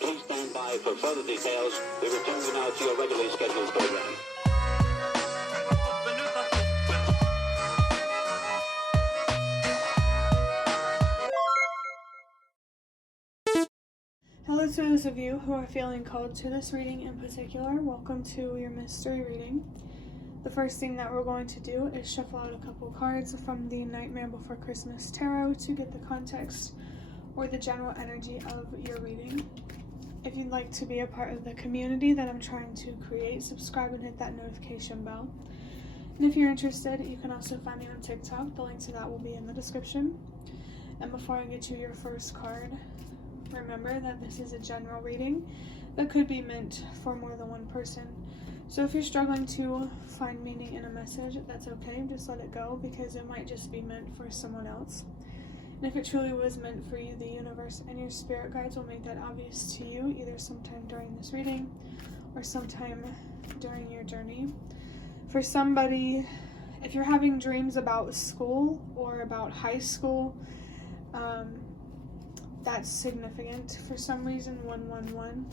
Please stand by for further details. We return you now to your regularly scheduled program. Hello to those of you who are feeling called to this reading in particular. Welcome to your mystery reading. The first thing that we're going to do is shuffle out a couple cards from the Nightmare Before Christmas Tarot to get the context or the general energy of your reading. If you'd like to be a part of the community that I'm trying to create, subscribe and hit that notification bell. And if you're interested, you can also find me on TikTok. The link to that will be in the description. And before I get you your first card, remember that this is a general reading that could be meant for more than one person. So if you're struggling to find meaning in a message, that's okay. Just let it go, because it might just be meant for someone else. And if it truly was meant for you, the universe and your spirit guides will make that obvious to you, either sometime during this reading or sometime during your journey. For somebody, if you're having dreams about school or about high school, that's significant for some reason. 111.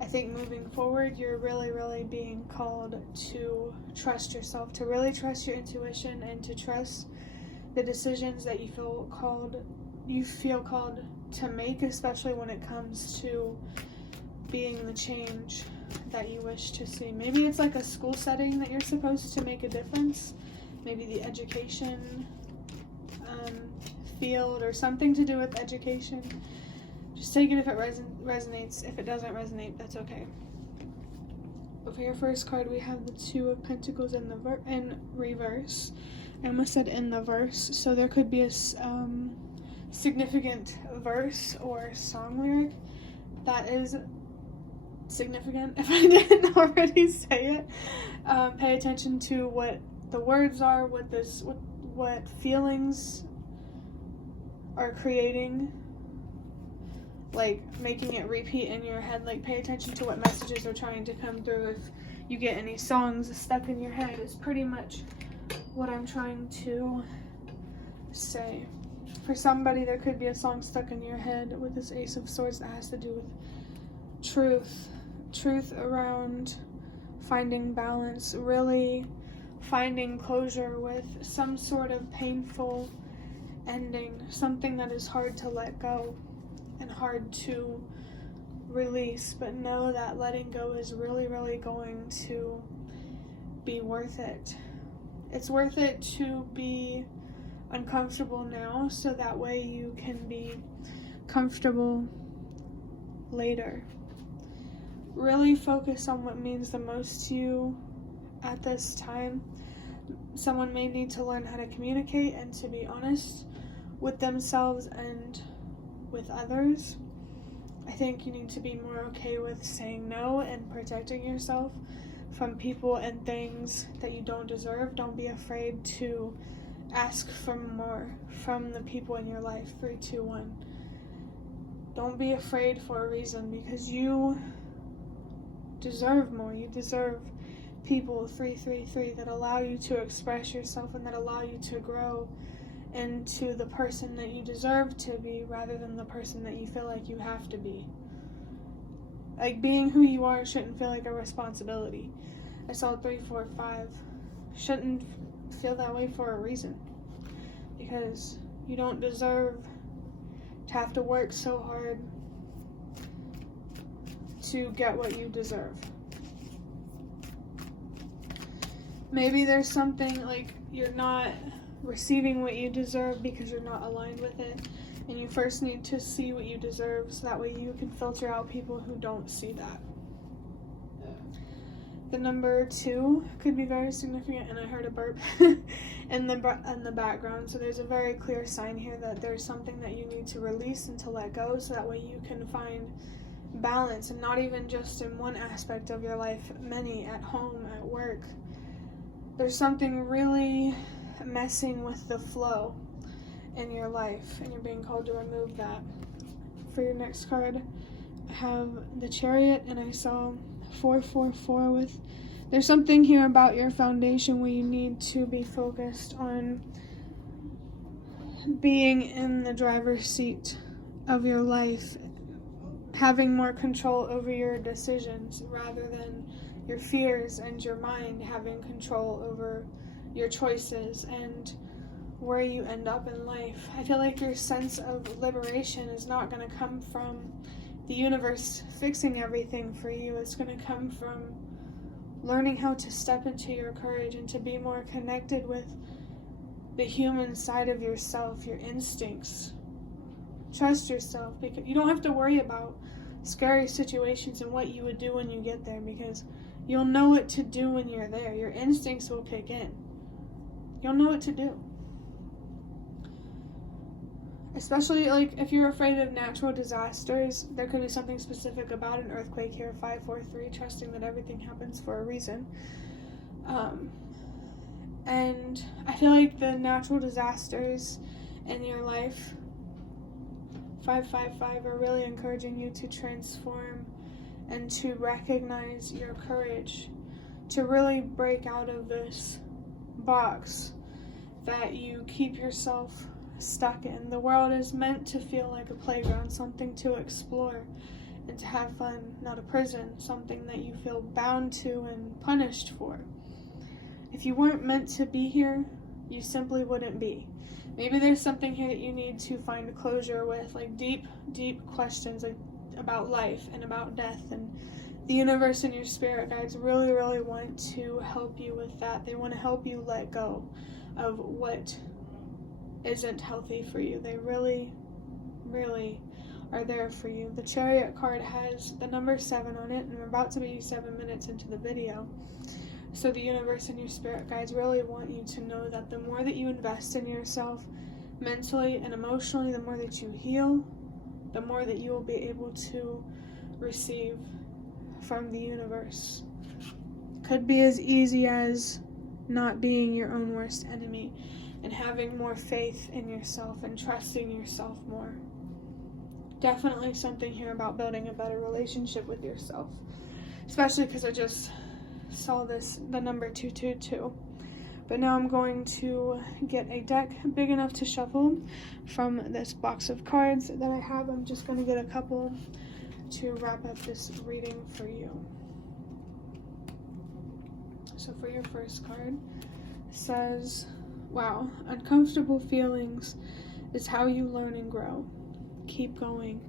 I think moving forward, you're really being called to trust yourself, to really trust your intuition, and to trust the decisions that you feel called to make, especially when it comes to being the change that you wish to see. Maybe it's like a school setting that you're supposed to make a difference. Maybe the education field or something to do with education. Just take it if it resonates. If it doesn't resonate, that's okay. But for your first card, we have the Two of Pentacles in reverse. I almost said in the verse, so there could be a significant verse or song lyric that is significant, if I didn't already say it. Pay attention to what the words are, what feelings are creating, like making it repeat in your head. Like, pay attention to what messages are trying to come through. If you get any songs stuck in your head, is pretty much what I'm trying to say. For somebody, there could be a song stuck in your head with this Ace of Swords that has to do with truth around finding balance, really finding closure with some sort of painful ending, something that is hard to let go and hard to release, but know that letting go is really going to be worth it. It's worth it to be uncomfortable now, so that way you can be comfortable later. Really focus on what means the most to you at this time. Someone may need to learn how to communicate and to be honest with themselves and with others. I think you need to be more okay with saying no and protecting yourself from people and things that you don't deserve. Don't be afraid to ask for more from the people in your life. 3, 2, 1. Don't be afraid for a reason, because you deserve more. You deserve people, 3, 3, 3, that allow you to express yourself and that allow you to grow into the person that you deserve to be, rather than the person that you feel like you have to be. Like, being who you are shouldn't feel like a responsibility. I saw 3, 4, 5. Shouldn't feel that way for a reason, because you don't deserve to have to work so hard to get what you deserve. Maybe there's something like you're not receiving what you deserve because you're not aligned with it, and you first need to see what you deserve, so that way you can filter out people who don't see that. The number 2 could be very significant, and I heard a burp in the background, so there's a very clear sign here that there's something that you need to release and to let go, so that way you can find balance, and not even just in one aspect of your life, many, at home, at work. There's something really messing with the flow in your life, and you're being called to remove that. For your next card, I have the Chariot, and I saw 444 with, there's something here about your foundation where you need to be focused on being in the driver's seat of your life having more control over your decisions rather than your fears and your mind having control over your choices and where you end up in life. I feel like your sense of liberation is not going to come from the universe fixing everything for you. It's going to come from learning how to step into your courage and to be more connected with the human side of yourself, your instincts. Trust yourself, because you don't have to worry about scary situations and what you would do when you get there, because you'll know what to do when you're there. Your instincts will kick in. You'll know what to do. Especially like if you're afraid of natural disasters, there could be something specific about an earthquake here, 543, trusting that everything happens for a reason. And I feel like the natural disasters in your life, 555, are really encouraging you to transform and to recognize your courage, to really break out of this box that you keep yourself stuck in. The world is meant to feel like a playground, something to explore and to have fun, not a prison, something that you feel bound to and punished for. If you weren't meant to be here, you simply wouldn't be. Maybe there's something here that you need to find closure with, like deep, deep questions like about life and about death, and the universe and your spirit guides really, really want to help you with that. They want to help you let go of what isn't healthy for you. They really, really are there for you. The Chariot card has the number 7 on it, and we're about to be 7 minutes into the video. So the universe and your spirit guides really want you to know that the more that you invest in yourself mentally and emotionally, the more that you heal, the more that you will be able to receive from the universe. Could be as easy as not being your own worst enemy and having more faith in yourself and trusting yourself more. Definitely something here about building a better relationship with yourself, especially because I just saw the number 222. But now I'm going to get a deck big enough to shuffle from this box of cards that I have. I'm just going to get a couple to wrap up this reading for you. So for your first card, it says, wow, uncomfortable feelings is how you learn and grow. Keep going.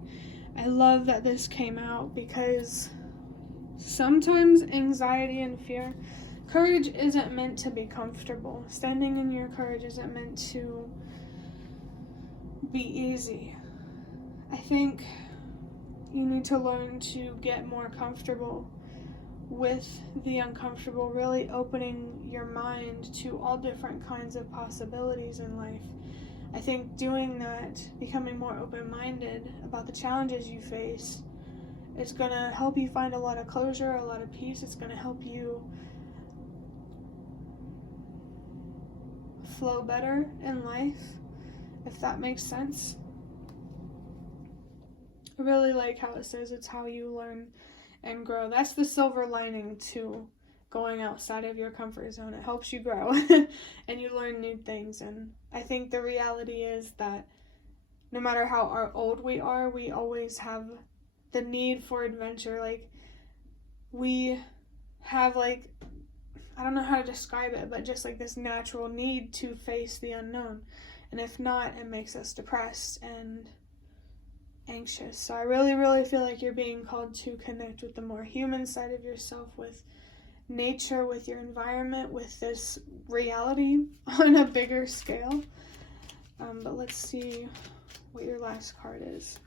I love that this came out because sometimes anxiety and fear, courage isn't meant to be comfortable. Standing in your courage isn't meant to be easy. I think you need to learn to get more comfortable with the uncomfortable, really opening your mind to all different kinds of possibilities in life. I think doing that, becoming more open-minded about the challenges you face, it's going to help you find a lot of closure, a lot of peace. It's going to help you flow better in life, if that makes sense. I really like how it says it's how you learn and grow. That's the silver lining to going outside of your comfort zone. It helps you grow and you learn new things. And I think the reality is that no matter how old we are, we always have the need for adventure. Like, we have, like, I don't know how to describe it, but just like this natural need to face the unknown. And if not, it makes us depressed and anxious. So I really, really feel like you're being called to connect with the more human side of yourself, with nature, with your environment, with this reality on a bigger scale. But let's see what your last card is.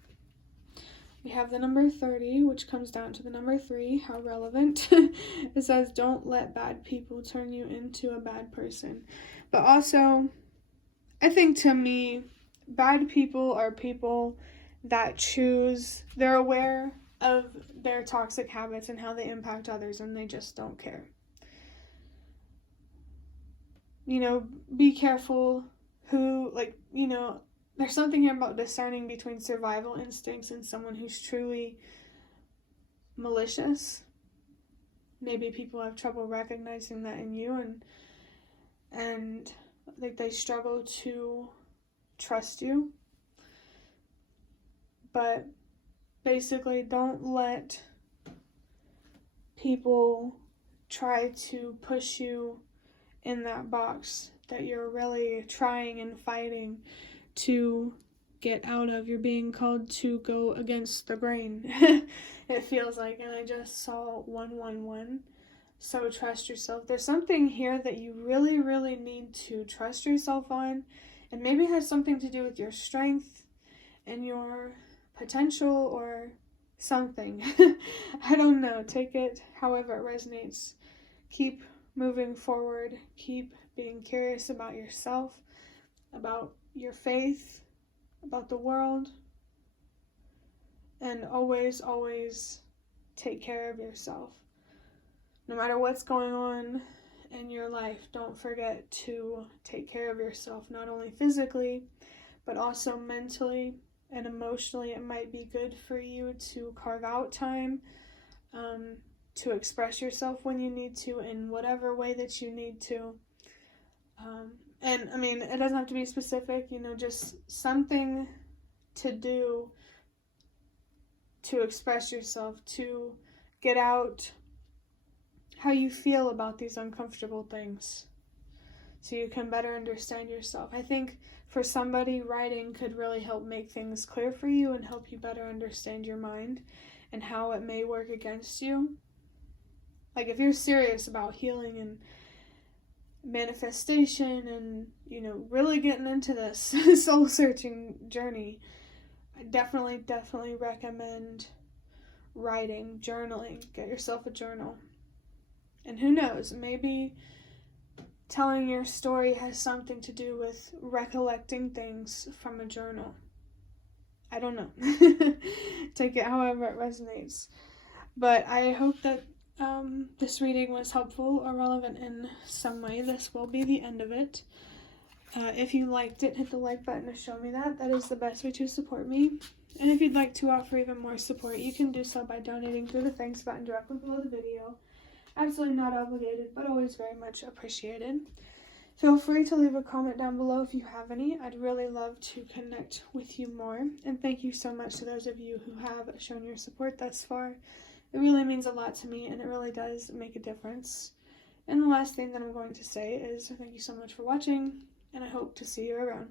We have the number 30, which comes down to the number 3. How relevant. It says, don't let bad people turn you into a bad person. But also, I think to me, bad people are people that choose, they're aware of their toxic habits and how they impact others, and they just don't care. You know, be careful who, like, you know, there's something here about discerning between survival instincts and someone who's truly malicious. Maybe people have trouble recognizing that in you, and like they struggle to trust you. But basically, don't let people try to push you in that box that you're really trying and fighting to get out of. You're being called to go against the grain. It feels like, and I just saw 111. So trust yourself. There's something here that you really, really need to trust yourself on, and maybe it has something to do with your strength and your potential or something. I don't know. Take it however it resonates. Keep moving forward. Keep being curious about yourself, about your faith, about the world, and always, always take care of yourself. No matter what's going on in your life, don't forget to take care of yourself, not only physically, but also mentally and emotionally. It might be good for you to carve out time to express yourself when you need to, in whatever way that you need to. And I mean, it doesn't have to be specific, just something to do to express yourself, to get out how you feel about these uncomfortable things, so you can better understand yourself. I think for somebody, writing could really help make things clear for you and help you better understand your mind and how it may work against you. Like, if you're serious about healing and manifestation and, really getting into this soul-searching journey, I definitely recommend writing, journaling. Get yourself a journal. And who knows, maybe telling your story has something to do with recollecting things from a journal. I don't know. Take it however it resonates. But I hope that this reading was helpful or relevant in some way. This will be the end of it. If you liked it, hit the like button to show me that. That is the best way to support me. And if you'd like to offer even more support, you can do so by donating through the thanks button directly below the video. Absolutely not obligated, but always very much appreciated. Feel free to leave a comment down below if you have any. I'd really love to connect with you more. And thank you so much to those of you who have shown your support thus far. It really means a lot to me, and it really does make a difference. And the last thing that I'm going to say is thank you so much for watching, and I hope to see you around.